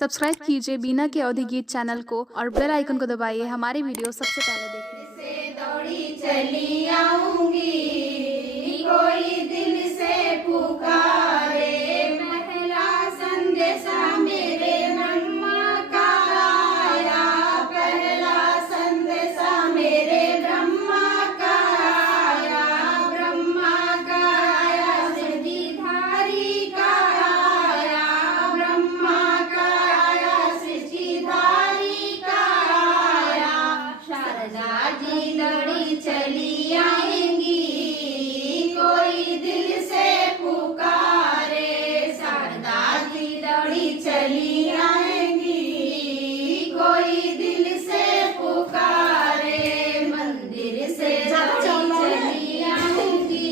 Subscribe कीजिए बीना के अवधि गीत चैनल को और बेल आइकन को दबाइए हमारी वीडियो सबसे पहले देखने के लिए। से दौड़ी चली आऊंगी, कोई दिल से पुकारे, पहला संदेशा मेरे ब्रह्मा का आया, पहला संदेशा मेरे ब्रह्मा का आया, ब्रह्मा का आया, सृष्टिधारी का आया, ब्रह्मा का आया, सृष्टिधारी का आया। शारदा जी दौड़ी चली आएंगी, कोई दिल से पुकारे, शारदा जी दौड़ी चली आएंगी, कोई दिल से पुकारे, मंदिर से चली आएंगी,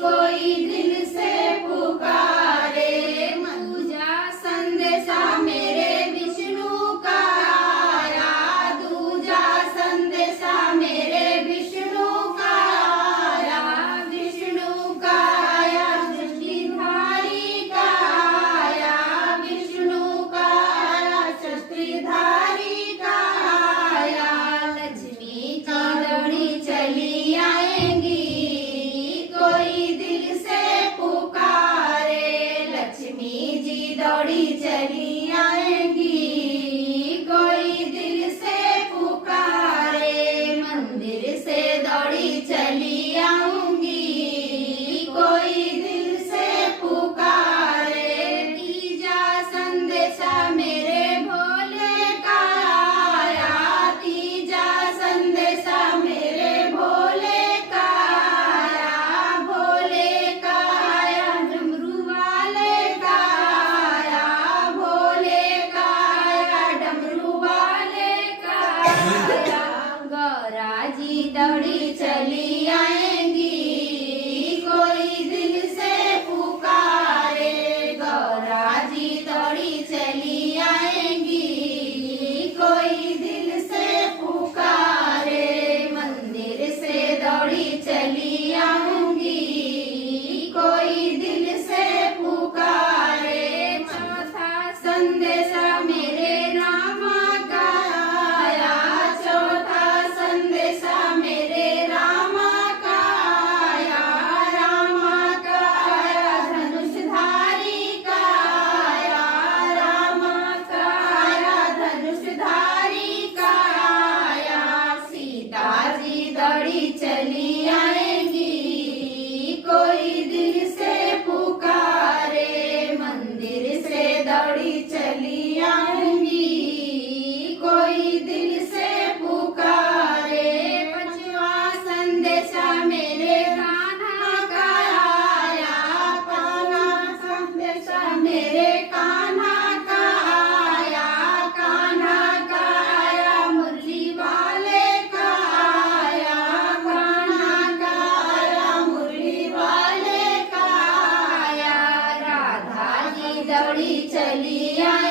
कोई दिल से पुकारे, पूजा संदेशा मेरे विष्णु का आया, दूजा संदेशा मेरे विष्णु का आया, विष्णु का आया, सृष्टिधारी का आया, विष्णु का आया, सृष्टिधारी का आया। लक्ष्मी जी दौड़ी चली आएंगी, कोई दिल से पुकारे, लक्ष्मी जी दौड़ी चली आएंगी, कोई दिल से पुकारे, मंदिर से दौड़ी चली आऊंगी, कोई दिल से पुकारे, तीजा संदेशा मेरे भोले का आया, तीजा संदेशा मेरे भोले का आया, भोले का आया, डमरू वाले का आया, भोले का आया, डमरू वाले का आया। गौरा जी दौड़ी चली आएंगी, कोई दिल से पुकारे, गौरा जी दौड़ी चली आएंगी, कोई दिल से पुकारे, मंदिर से दौड़ी चली आऊंगी, कोई दिल से पुकारे, चौथा संदेशा मेरे रामा का आया, चौथा संदेशा मेरे रामा का आया, रामा का आया, धनुषधारी का आया, रामा का आया, धनुषधारी का आया। सीता जी दौड़ी चली आएंगी, कोई दिल से पुकारे, मंदिर से दौड़ी चली आऊंगी, कोई दिल से पुकारे, पांचवा संदेशा मेरे कान्हा का आया, पांचवा संदेशा मेरे कान्हा का आया, कान्हा का आया, मुरली वाले का आया, कान्हा का आया, मुरली वाले का आया। राधा जी दौड़ी चली आएंगी,